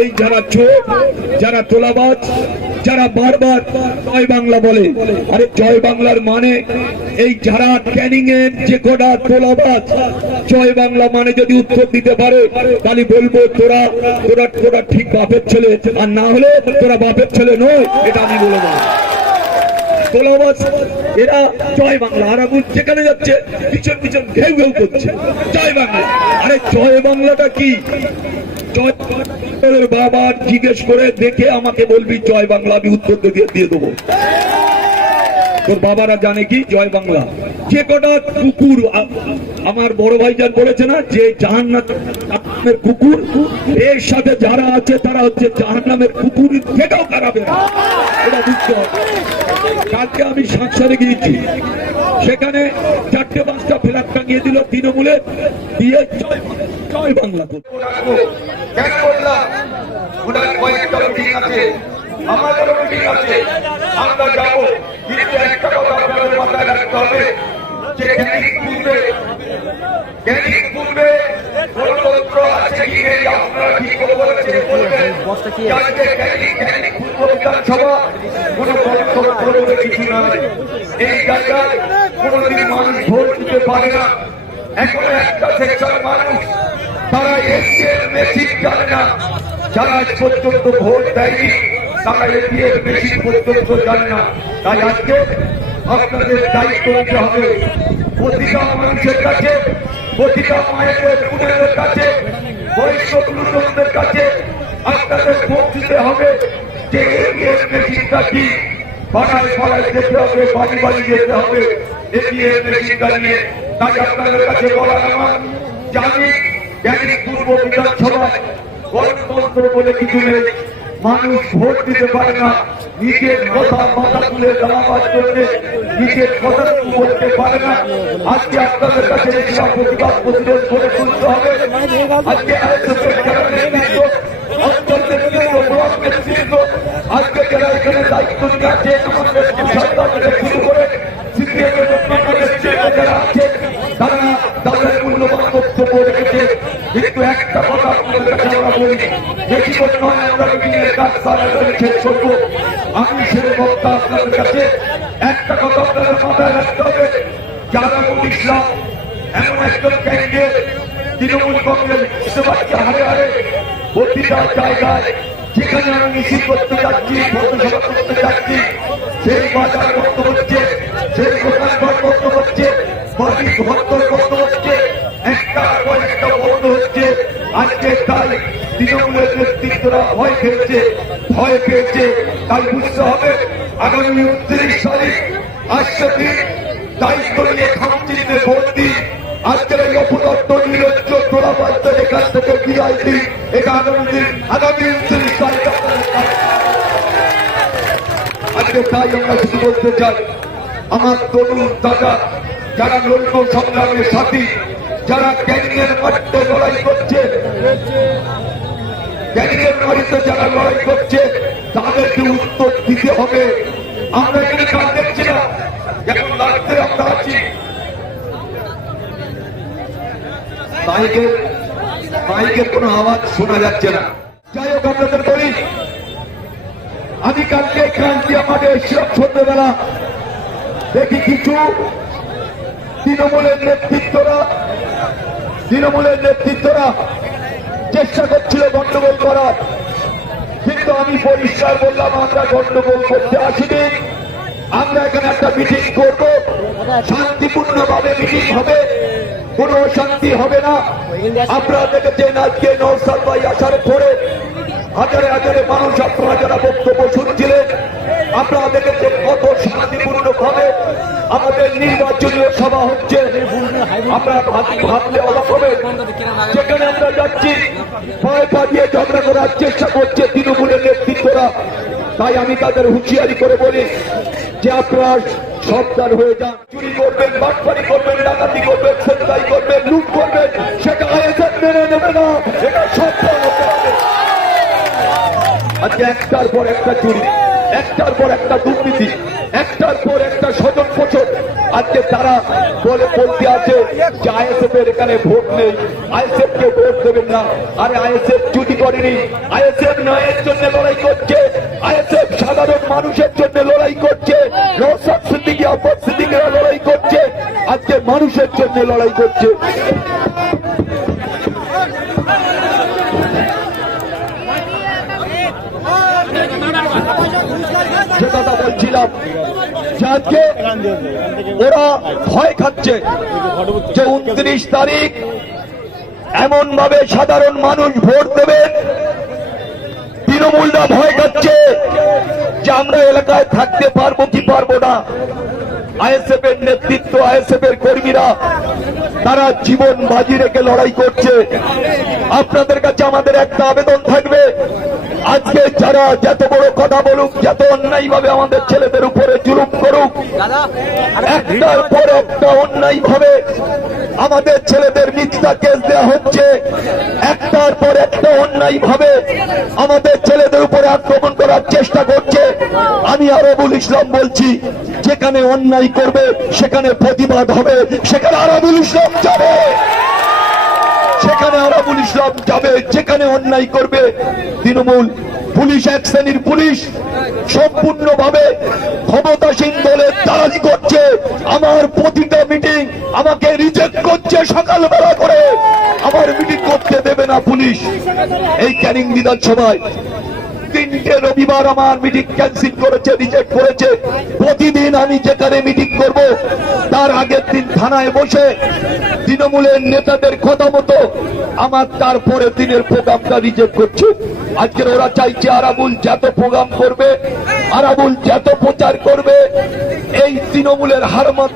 এই যারা চোর, যারা তোলাবাজ, যারা বারবার জয় বাংলা বলে, আরে জয় বাংলার মানে এই যারা ক্যানিং এর যে কটা তোলাবাজ জয় বাংলা মানে যদি উত্তর দিতে পারে তাহলে বলবো তোরা তোরা তোরা ঠিক বাপের ছেলে, আর না হলে তোরা বাপের ছেলে নয়, এটা আমি বলে দেবো। তোলাবাজ এরা জয় বাংলা, আর যেখানে যাচ্ছে পিছন পিছন ঘেউ ঘেউ করছে জয় বাংলা। আরে জয় বাংলাটা কি? বাবা জিজ্ঞেস করে দেখে আমাকে বলবি জয় বাংলা, আমি উত্তর দিয়ে দেবো। তোর বাবারা জানে কি জয় বাংলা? যে কটা কুকুর আমার বড় ভাইজান বলেছে না যে জাহান্নামের কুকুর, এর সাথে যারা আছে তারা হচ্ছে জাহান্নামের কুকুর থেকেও খারাপ। এটা বুঝতে হবে। কালকে আমি সংসারে গিয়েছি, সেখানে 4-5টা ফ্ল্যাট টাঙিয়ে দিল তৃণমূলে, দিয়ে জয় বাংলা করল। কেন বললাম ওনার কয়েকটা মিটিং আছে, আমাদেরও মিটিং আছে, আমরা যাবো, কিন্তু একটা কথা আপনাদের মাথায় রাখতে হবে যে জ্ঞানিক পূর্বে গণতন্ত্র আছে কি নেই আপনারা ঠিক করে বলেছেন, বলবেন। জ্ঞানিক পূর্ব বিধানসভা কোনো গণতন্ত্র বলে কিছু নয়। এই জায়গায় কোনোদিন মানুষ ভোট দিতে পারে না। এখন একটা সেকশন মানুষ তারা এটিএম মেশিন জানে না, যারা আজ পর্যন্ত ভোট দেয়নি তারা এটিএম মেশিন পর্যন্ত জানে না। তাই আজকে আপনাদের দায়িত্ব নিতে হবে, প্রতিটা মানুষের কাছে, প্রতিটা মায়েদের বোনেদের কাছে, বয়স্ক পুরুষদের কাছে আপনাদের ভোট দিতে হবে যে এটিএম মেশিনটা কি। পাড়ায় পাড়ায় যেতে হবে, বাড়ি বাড়ি যেতে হবে এটিএম মেশিনটা নিয়ে। তাই আপনাদের কাছে বলা আমার জানি জ্ঞানিক পূর্ব বিধানসভায় গণতন্ত্র বলে কিছু নেই। মানুষ ভোট দিতে পারে না, নিজের কথা মাথা তুলে দাঁড়াবার জন্য নিজের কথা বলতে পারে না। আজকে আপনাদের কাছে প্রতিবাদ প্রতিরোধ করে তুলতে হবে। আজকে আজকে যারা এখানে দায়িত্ব নিয়ে আছে, আমাদের সরকার থেকে শুরু করে যারা আছে তারা তাদের মূল্যবান বক্তব্য রেখেছে। কিন্তু একটা কথা আপনাদের কাছে আমরা বলি, বেশি করে নয় আমরা মিটিংয়ের কাজ শেষ করবো। আমি সে বক্তা আপনাদের কাছে একটা কথা আপনাদের মাথায় রাখতে হবে, জালালুল ইসলাম এমন একজন ক্যান্ডিডেট, তৃণমূল কংগ্রেস ইসলামকে হারে হারে প্রতিটা জায়গায় যেখানে আমি মিছিল করতে যাচ্ছি, পথসভা করতে যাচ্ছি, সেই বাজার বন্ধ হচ্ছে, সেই দোকানঘর বন্ধ হচ্ছে, বাড়ি ঘর বন্ধ হচ্ছে, একটা কয়েকটা বন্ধ হচ্ছে। আজকে তাই তৃণমূলের নেতৃত্বরা ভয় পেয়েছে। তাই বুঝতে হবে আগামী 29 তারিখ আসছে দিন, দায়িত্ব নিয়ে খামচিতে ভোট দিন। আজকের এই অপদত্ত নিরজ্জ তোলাবাজদের এখান থেকে বিদায় দিন। এটা আগামী 29 তারিখ। আজকে তাই আমরা শুধু বলতে চাই, আমার তরুণ দাদা যারা লড়ল সংগ্রামের সাথী, যারা ক্যানিংয়ের মাটিতে লড়াই করছে, ক্যানিংয়ের মাটিতে যারা লড়াই করছে তাদেরকে উত্তর দিতে হবে। আমরা এখানে কাজ দেখছি না, এখন রাত্রে আমরা আছি, মাইকের কোনো আওয়াজ শোনা যাচ্ছে না। যাই হোক আপনাদের বলি, আমি কালকে ক্রান্তি আমাদের এসব সন্ধ্যেবেলা দেখি কিছু তৃণমূলের নেতৃত্বরা চেষ্টা করছিল গন্ডগোল করার, কিন্তু আমি পরিষ্কার বললাম আমরা গন্ডগোল করতে আসিনি। আমরা এখানে একটা মিটিং করব, শান্তিপূর্ণ ভাবে মিটিং হবে, কোনো অশান্তি হবে না। আপনারা দেখেছেন আজকে নওশাদ ভাই আসার পরে হাজারে হাজারে মানুষ আপনারা যারা বক্তব্য শুনছিলেন, আপনারা দেখেছেন কত শান্তিপূর্ণ ভাবে আমাদের নির্বাচনীয় সভা হচ্ছে। আমরা ভাবলে অবাক হবে, যেখানে আমরা যাচ্ছি ভয় পাঠিয়ে ঝগড়া করার চেষ্টা করছে তৃণমূলের নেতৃত্বরা। তাই আমি তাদের হুঁশিয়ারি করে বলি যে আপনারা সাবধান হয়ে যান। চুরি করবেন, বাটপারি করবেন, ডাকাতি করবেন, ছিনতাই করবেন, লুট করবেন, সেটা আইএসএফ মেনে নেবে না। এটা সাবধান হতে হবে। আজকে একটার পর একটা চুরি, একটার পর একটা দুর্নীতি, একটার পর একটা স্বজন পোষণ আজকে তারা বলতে আছে যে আইএসএফ এর এখানে ভোট নেই, আইএসএফ কে ভোট দেবেন না। আরে আইএসএফ চুরি করেনি, আইএসএফ ন্যায়ের জন্য লড়াই করছে, আইএসএফ সাধারণ মানুষের জন্য লড়াই করছে, নওশাদ সিদ্দিকী আব্বাস সিদ্দিকীরা লড়াই করছে, আজকে মানুষের জন্য লড়াই করছে। যে কথা বলছিলাম যে আজকে ওরা ভয় খাচ্ছে যে 29 তারিখ এমন ভাবে সাধারণ মানুষ ভোট দেবেন, তৃণমূলরা ভয় খাচ্ছে যে আমরা এলাকায় থাকতে পারবো কি পারবো না। আইএসএফ এর নেতৃত্ব, আইএসএফ এর কর্মীরা তারা জীবন বাজি রেখে লড়াই করছে। আপনাদের কাছে আমাদের একটা আবেদন থাকবে, আজকে যারা যত বড় কথা বলুক, যত অন্যায় ভাবে আমাদের ছেলেদের উপরে জুলুম করুক, একটার পর একটা অন্যায় ভাবে আমাদের ছেলেদের মিথ্যা কেস দেওয়া হচ্ছে, একটার পর একটা অন্যায় ভাবে আমাদের ছেলেদের উপরে আক্রমণ করার চেষ্টা করছে। আমি আরবুল ইসলাম বলছি, যেখানে অন্যায় করবে সেখানে প্রতিবাদ হবে, সেখানে আরবুল ইসলাম যাবে, সেখানে আরবুল ইসলাম যাবে। যেখানে অন্যায় করবে তৃণমূল পুলিশ, এক শ্রেণীর পুলিশ সম্পূর্ণভাবে ক্ষমতাসীন দলের দালালি করছে। আমার প্রতিটা মিটিং আমাকে রিজেক্ট করছে, সকালবেলা করে আমার মিটিং করতে দেবে না পুলিশ। এই ক্যানিং বিধানসভায় 3টে রবিবার আমার মিটিং ক্যান্সেল করেছে, রিজেক্ট করেছে। প্রতিদিন আমি যেখানে মিটিং করব তার আগের দিন থানায় বসে তৃণমূলের নেতাদের কথা মতো আমার তারপরে দিনের প্রোগ্রামটা রিজেক্ট করছে। আজকের ওরা চাইছে আরাবুল যত প্রোগ্রাম করবে, আরাবুল যত প্রচার করবে, এই তৃণমূলের হারমত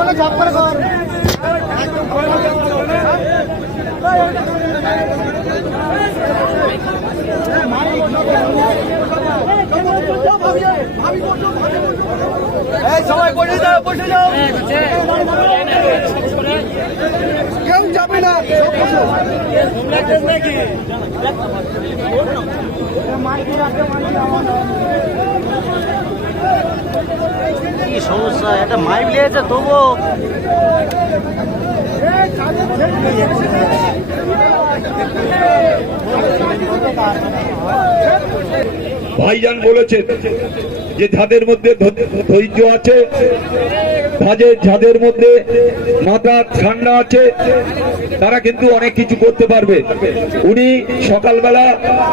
অনেক ঝাপ করে কর সবাই বসে যাও, বসে যাও, কেউ যাবে না। কি সমস্যা, এটা মাইক লেগেছে তবুও ভাইজান বলেছেন যে যাদের মধ্যে ধৈর্য আছে, যাদের মধ্যে মাথা ঠান্ডা আছে, তারা কিন্তু অনেক কিছু করতে পারবে। উনি সকালবেলা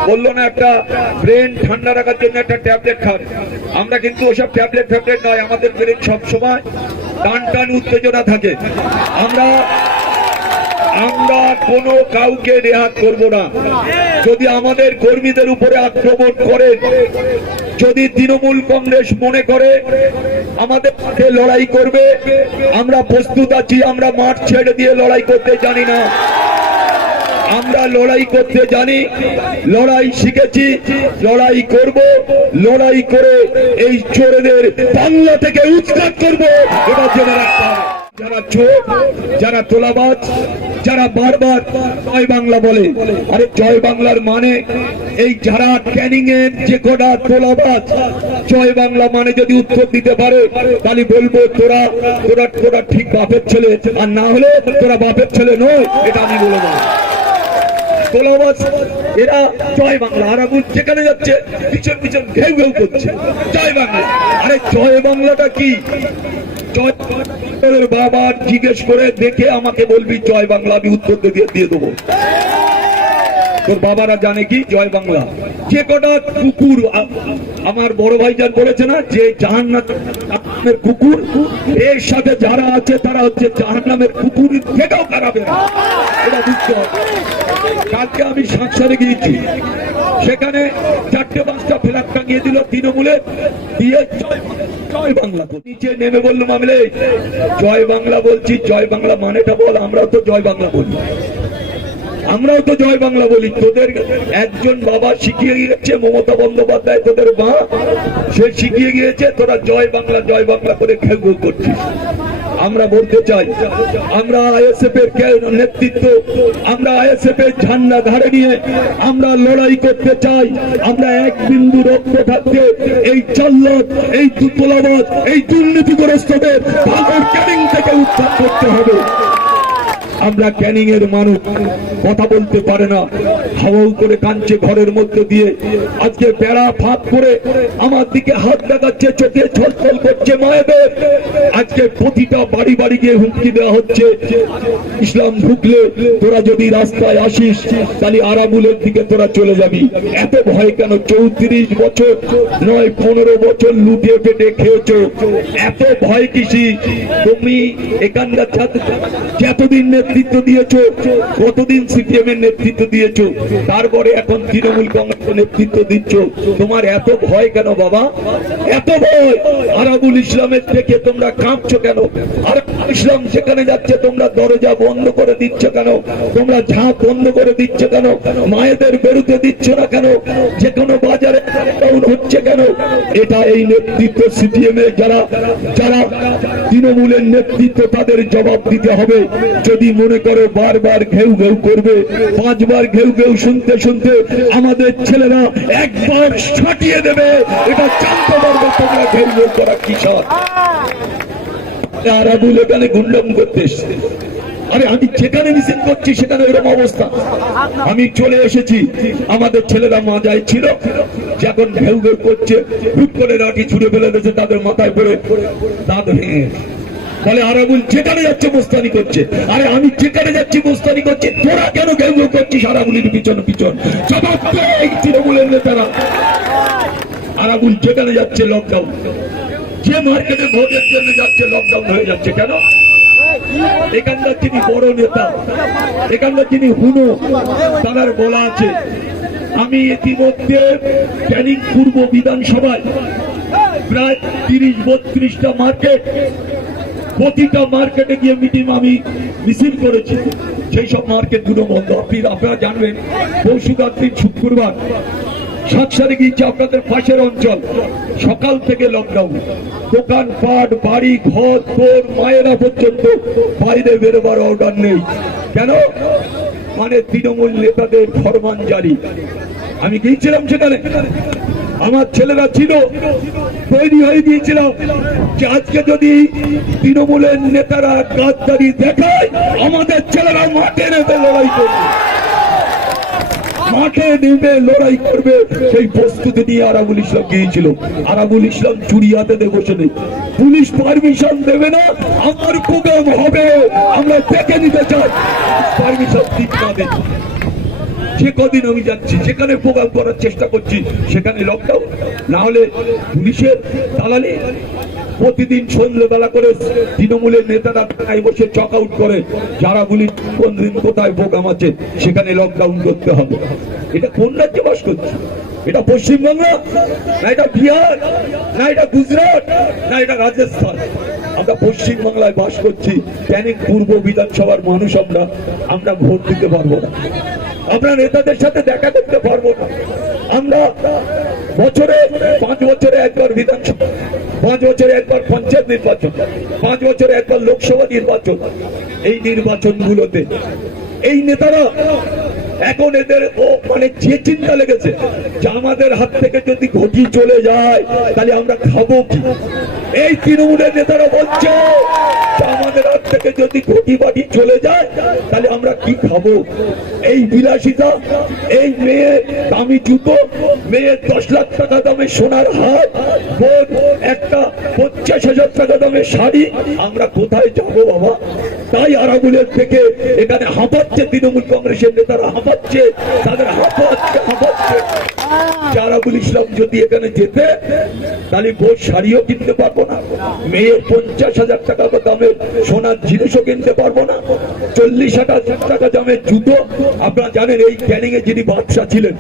বললো না একটা ব্রেন ঠান্ডা রাখার জন্য একটা ট্যাবলেট খান। আমরা কিন্তু ওসব ট্যাবলেট নয়, আমাদের ব্রেন সবসময় টান টান উত্তেজনা থাকে। আমরা কোনো কাউকে রেহাত করব না। যদি আমাদের কর্মীদের উপরে আক্রমণ করে, যদি তৃণমূল কংগ্রেস মনে করে আমাদের সাথে লড়াই করবে, আমরা প্রস্তুত আছি। আমরা মাঠ ছেড়ে দিয়ে লড়াই করতে জানি না, আমরা লড়াই করতে জানি, লড়াই শিখেছি, লড়াই করব, লড়াই করে এই চোরেদের বাংলা থেকে উৎখাত করব। এবার জেনে রাখতে হবে, যারা চোর, যারা তোলাবাজ, যারা বারবার জয় বাংলা বলে, আরে জয় বাংলার মানে এই যারা ক্যানিং এর যে কটা তোলাবাজ জয় বাংলা মানে যদি উত্তর দিতে পারে, তাহলে বলবো তোরা তোরা তোরা ঠিক বাপের ছেলে, আর না হলে তোরা বাপের ছেলে নয়, এটা আমি বলে দেবো। তোলাবাজ এরা জয় বাংলা, আরাবুল যেখানে যাচ্ছে পিছন পিছন ঘেউ ঘেউ করছে জয় বাংলা। আরে জয় বাংলাটা কি? বাবা জিজ্ঞেস করে দেখে আমাকে বলবি জয় বাংলা, আমি উত্তর দিয়ে দেবো। তোর বাবারা জানে কি জয় বাংলা? যে কটা কুকুর আমার বড় ভাইজান বলেছে না, যে জাহান্নামে জাহান্নামের কুকুর, এর সাথে যারা আছে তারা হচ্ছে জাহান্নামের কুকুর থেকেও খারাপ। এটা বুঝতে হবে। কালকে আমি সংসারে গিয়েছি, সেখানে 4-5টা ফ্ল্যাগ টাঙিয়ে দিল তৃণমূলে, দিয়ে জয় বাংলা নিচে নেমে বললাম আমি জয় বাংলা বলছি, জয় বাংলা মানেটা বল। আমরাও তো জয় বাংলা বলি, আমরাও তো জয় বাংলা বলি। তোদের একজন বাবা শিখিয়ে গিয়েছে, মমতা বন্দ্যোপাধ্যায় তোদের মা, সে শিখিয়ে গিয়েছে, তোরা জয় বাংলা করে খেউ করছিস। আমরা বলতে চাই, আমরা আইএসএফ এর নেতৃত্ব, আমরা আইএসএফ এর ঝান্ডা ধারে নিয়ে আমরা লড়াই করতে চাই। আমরা এক বিন্দু রক্ত থাকতে এই চাল্লাদ, এই তোলাবাজ, এই দুর্নীতিগ্রস্তদের ভাঙর ক্যানিং থেকে উদ্ধার করতে হবে। আমরা ক্যানিং এর মানুষ, কথা বলতে পারে না, হাওয়াও করে কাঁদছে ঘরের মধ্যে দিয়ে। আজকে বেড়া ফাঁক করে আমার দিকে হাত দেখাচ্ছে, চোখে ছলছল করছে মায়েদের। আজকে প্রতিটা বাড়ি বাড়ি গিয়ে হুমকি দেওয়া হচ্ছে, ইসলাম ঢুকলে তোরা যদি রাস্তায় আসিস তাহলে আরাবুলের দিকে তোরা চলে যাবি। এত ভয় কেন? 34 বছর নয় 15 বছর লুটে পেটে খেয়েছো, এত ভয় কিসি? তুমি এখানকার যতদিন নেতৃত্ব দিয়েছো, কতদিন সিপিএম এর নেতৃত্ব দিয়েছো, তারপরে এখন তৃণমূল কংগ্রেসের নেতৃত্ব দিচ্ছ, তোমার এত ভয় কেন বাবা? এত ভয়? আরাবুল ইসলামের থেকে তোমরা কাঁপছো কেন? আরাবুল ইসলাম সেখানে যাচ্ছে, তোমরা দরজা বন্ধ করে দিচ্ছ কেন? তোমরা ঝাঁপ বন্ধ করে দিচ্ছ কেন? মায়েদের বেরোতে দিচ্ছ না কেন? যে কোনো বাজারে হচ্ছে কেন? এটা এই নেতৃত্ব সিপিএম এর যারা যারা তৃণমূলের নেতৃত্ব, তাদের জবাব দিতে হবে। যদি মনে করো বারবার ঘেউ ঘেউ করবে, 5 বার ঘেউ ঘেউ শুনতে শুনতে আমাদের ছেলেরা একবার ছাটিয়ে দেবে, এটা জানতে পারবে তোমরা ঘেউ ঘেউ করা কিসব। আরাবুল এখানে গুন্ডাম করতে এসছে। আরে আমি যেখানে মিছিল করছি সেখানে এরকম অবস্থা। আমি চলে এসেছি, আমাদের ছেলেরা মাজায় ছিল, যখন ঘেউ ঘেউ করছে, হুট করে লাঠি ছুড়ে ফেলে দিয়েছে তাদের মাথায় পড়ে, দাঁত ভেঙে বলে আরাবুল যেখানে যাচ্ছে মোস্তানি করছে। আরে আমি যেখানে যাচ্ছি মোস্তানি করছি, তোরা কেন ঘেউ ঘেউ করছিস আরাবুলের পিছন পিছন? জবাব দে এই তৃণমূলের নেতারা। আরাবুল যেখানে যাচ্ছে লকডাউন, যে মার্কেটে ভোটের জন্য যাচ্ছে লকডাউন হয়ে যাচ্ছে কেন? এখানকার যিনি বড় নেতা, এখানকার যিনি হুনো, তার বলা আছে, আমি ইতিমধ্যে ক্যানিং পূর্ব বিধানসভায় প্রায় 30-32টা মার্কেট, প্রতিটা মার্কেটে গিয়ে আমি মিছিল করেছি। সেই সব মার্কেট গুলো বন্ধ। আপনারা জানবেন, পরশুকার দিন শুক্রবার সাতসারে গিয়েছে আপনাদের পাশের অঞ্চল, সকাল থেকে লকডাউন। দোকানপাট, বাড়ি ঘর, তোর মায়েরা পর্যন্ত বাইরে বেরোবার অর্ডার নেই। কেন? মানে তৃণমূল নেতাদের ফরমান জারি। আমি গিয়েছিলাম সেখানে, আমার ছেলেরা ছিল, তৈরি হয়ে গিয়েছিলাম যে আজকে যদি তৃণমূলের নেতারা গাদ্দারি দেখায়, আমাদের ছেলেরা মাঠে নেমে লড়াই করবে, মাঠে নেমে লড়াই করবে। সেই প্রস্তুতি নিয়ে আরাবুল ইসলাম গিয়েছিল। আরাবুল ইসলাম চুরি হাতে দিয়ে বসে নেই, পুলিশ পারমিশন দেবে না, আমার প্রোগ্রাম হবে, আমরা দেখে নিতে চাই, পারমিশন দিক না দেয়। যে কদিন আমি যাচ্ছি, যেখানে প্রোগ্রাম করার চেষ্টা করছি সেখানে লকডাউন, না হলে পুলিশের দালালি। প্রতিদিন সন্ধ্যেবেলা করে তৃণমূলের নেতারা থানায় বসে চক আউট করে, যারা বলি কোন দিন কোথায় প্রোগ্রাম আছে সেখানে লকডাউন করতে হবে। এটা কোন রাজ্যে বাস করছে? এটা পশ্চিমবাংলা, না এটা বিহার, না এটা গুজরাট, না এটা রাজস্থান? আমরা পশ্চিমবাংলায় বাস করছি। ক্যানিং পূর্ব বিধানসভার মানুষ আমরা ভোট দিতে পারবো না, আমরা নেতাদের সাথে দেখা করতে পারবো না। আমরা বছরে 5 বছরে একবার বিধানসভা, 5 বছরে একবার পঞ্চায়েত নির্বাচন, 5 বছরে একবার লোকসভা নির্বাচন। এই নির্বাচনগুলোতে এই নেতারা এখন এদের মানে যে চিন্তা লেগেছে যে আমাদের হাত থেকে যদি ঘটি চলে যায় তাহলে আমরা খাবো কি। এই তৃণমূলের নেতারা বলছে আমাদের হাত থেকে যদি ঘটি বাটি চলে যায় তাহলে আমরা কি খাবো। এই বিলাসিতা, এই মেয়ে দামি জুতো, মেয়ের 10 লাখ টাকা দামের সোনার হাত, একটা 50,000 টাকা দামের শাড়ি, আমরা কোথায় যাবো বাবা? তাই আরাবুলের থেকে এখানে হাঁপাচ্ছে তৃণমূল কংগ্রেসের নেতারা, হাঁপাচ্ছে, তাদের হাঁপাচ্ছে। আরাবুল ইসলাম যদি এখানে যেতে তাহলে ভোট শাড়িও কিনতে পারবো না, মেয়ের 50,000 টাকা দামের সোনার জিনিসও কিনতে পারবো না, 40,000 টাকা দামের জুতো। আপনারা জানেন এই ক্যানিং এ যিনি বাদশা ছিলেন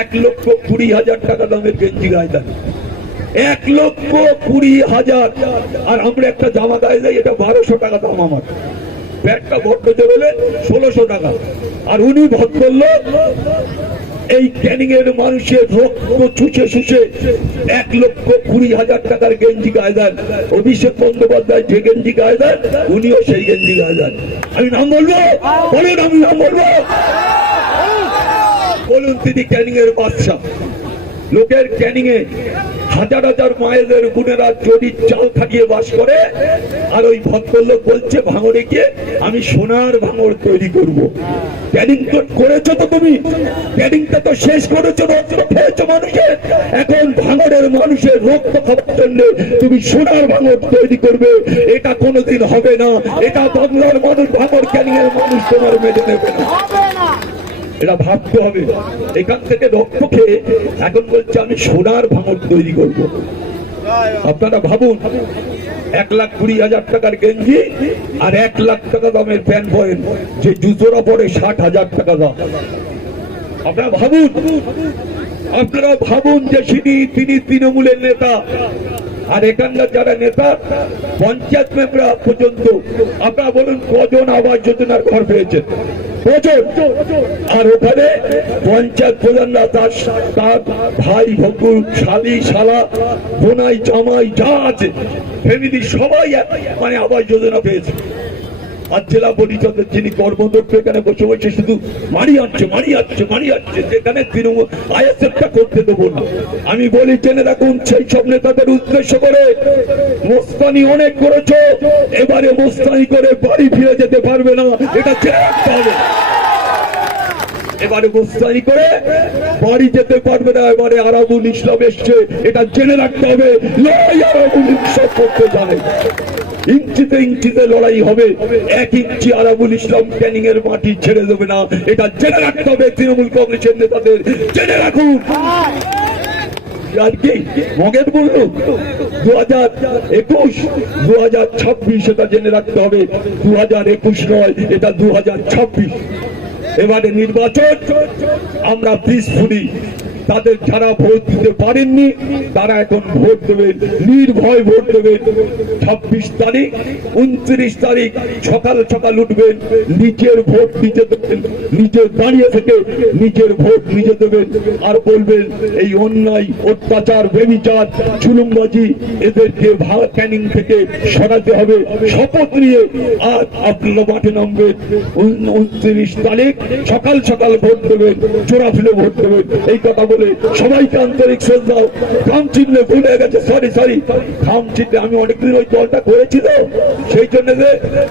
1,20,000 টাকা দামের গেঞ্জি গায়ে দেন, 1,20,000। আর আমরা একটা জামা গায়ে যাই, এটা 1200 টাকা দাম, আমার ব্যাগটা ভদ্রতে বলে 1600 টাকা। আর উনি ভদ্রলোক এই ক্যানিং এর মানুষের রক্ত চুষে শুষে 1,20,000 টাকার গেঞ্জি গায়ে দেন। অভিষেক বন্দ্যোপাধ্যায় যে গেঞ্জি গায়ে দেন, উনিও সেই গেঞ্জি গায়ে দেন। আমি নাম বলবো, বলুন আমি নাম বলবো, বলুন তিনি ক্যানিং এর বাদশা। লোকের ক্যানিং এ হাজার হাজার মায়েদের বোনেরা জরির চাল খাটিয়ে বাস করে, আর ওই ভদ্রলোক বলছে ভাঙড়ে গিয়ে আমি সোনার ভাঙড় তৈরি করব। ক্যানিং তো করেছো তো তুমি, ক্যানিংটা তো শেষ করেছো, রক্ত খেয়েছো মানুষের। এখন ভাঙড়ের মানুষের রক্ত খাবার জন্য তুমি সোনার ভাঙড় তৈরি করবে, এটা কোনোদিন হবে না। এটা বাংলার মানুষ, ভাঙড় ক্যানিং এর মানুষ তোমার মেনে নেবে না, এটা ভাবতে হবে। এখান থেকে রক্ত খেয়ে এখন বলছে আমি সোনার ভাঙড় তৈরি করব। আপনারা ভাবুন, 1,20,000 টাকার গেঞ্জি আর 1 লাখ টাকা দামের প্যান্ট পরেন, যে জুতোরা পরে 60,000 টাকা দাম। আপনারা ভাবুন, আপনারা ভাবুন যে তিনি তৃণমূলের নেতা, আর এখানকার যারা নেতা পঞ্চায়েত মেম্বার পর্যন্ত আপনারা বলুন কজন আবাস যোজনার ঘর পেয়েছেন, কজন? আর ওখানে পঞ্চায়েত প্রধানরা তার ভাই ভকুর শালি শালা বোনাই জামাই যা আছে ফ্যামিলি সবাই মানে আবাস যোজনা পেয়েছে। আর জেলা পরিষদের যিনি কর্মদক্ষ এখানে বসে বসে শুধু মারি আনছে, যেখানে তৃণমূল আইএসএফটা করতে দেবো না। আমি বলি জেনে রাখুন, সেই সব নেতাদের উদ্দেশ্য করে মোস্তানি অনেক করেছো, এবারে মোস্তানি করে বাড়ি ফিরে যেতে পারবে না, এটা জেনে রাখতে হবে। এবারে মোস্তানি করে বাড়ি যেতে পারবে না, এবারে আরাবুল ইসলাম এসছে, এটা জেনে রাখতে হবে। লড়াই আরাবুল ইসলাম করতে জানে, ইঞ্চিতে ইঞ্চিতে লড়াই হবে। 1 ইঞ্চি আরাবুল ইসলাম ক্যানিং এর মাটি ছেড়ে দেবে না, এটা জেনে রাখতে হবে তৃণমূল কংগ্রেসের নেতাদের, জেনে রাখুন। আর কি মগের বলল 2021, 2026 এটা জেনে রাখতে হবে। 2021 নয়, এটা 2026। এবারে নির্বাচন আমরা পিসফুলি, তাদের যারা ভোট দিতে পারেননি তারা এখন ভোট দেবেন, নির্ভয় ভোট দেবেন। 26 তারিখ 29 তারিখ সকাল সকাল উঠবেন, নিজের ভোট নিজে দেবেন, নিজে দাঁড়িয়ে থেকে নিজের ভোট নিজে দেবেন। আর বলবেন এই অন্যায় অত্যাচার বেবিচার জুলুমবাজি এদেরকে ক্যানিং থেকে সরাতে হবে। শপথ নিয়ে আর আপনারা মাঠে নামবেন। 29 তারিখ সকাল সকাল ভোট দেবেন, চোরা ফেলে ভোট দেবেন। এই কথা বলে সবাইকে আন্তরিক শ্রদ্ধা। খাম চিহ্নে ভুলে গেছে, সরি খাম চিহ্নে আমি অনেকদিন ওই দলটা করেছিল, সেই জন্য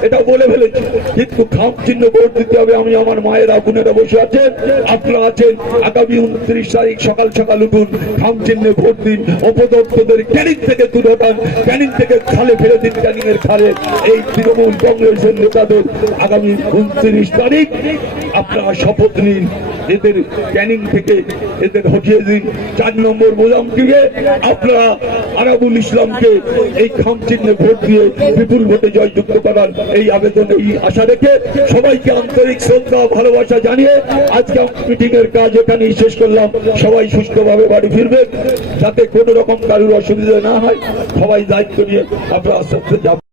এটা বলে ফেলেছি। কিন্তু খাম চিহ্ন ভোট দিতে হবে। আমি আমার মায়েরা বোনেরা বসে আছেন, আপনারা আছেন, আগামী 29 তারিখ সকাল সকাল উঠুন, খাম চিহ্নে ভোট দিন। অপদস্থদের ক্যানিং থেকে দূর হটান, ক্যানিং থেকে খালে ফেলে দিন, ক্যানিং এর খালে। এই তৃণমূল কংগ্রেসের নেতাদের আগামী 29 তারিখ আপনারা শপথ নিন, এদের ক্যানিং থেকে এদের হটিয়ে দিন। 4 নম্বর মোজামকে আপনারা আরাবুল ইসলামকে এই খাম চিহ্নে ভোট দিয়ে বিপুল ভোটে জয়যুক্ত করার এই আবেদন, এই আশা রেখে সবাইকে আন্তরিক শ্রদ্ধা ভালোবাসা জানিয়ে আজকে মিটিং এর কাজ এখানেই শেষ করলাম। সবাই সুস্থভাবে বাড়ি ফিরবেন, যাতে কোনো রকম কারোর অসুবিধা না হয়। সবাই দায়িত্ব নিয়ে আপনারা আস্তে আস্তে যাবেন।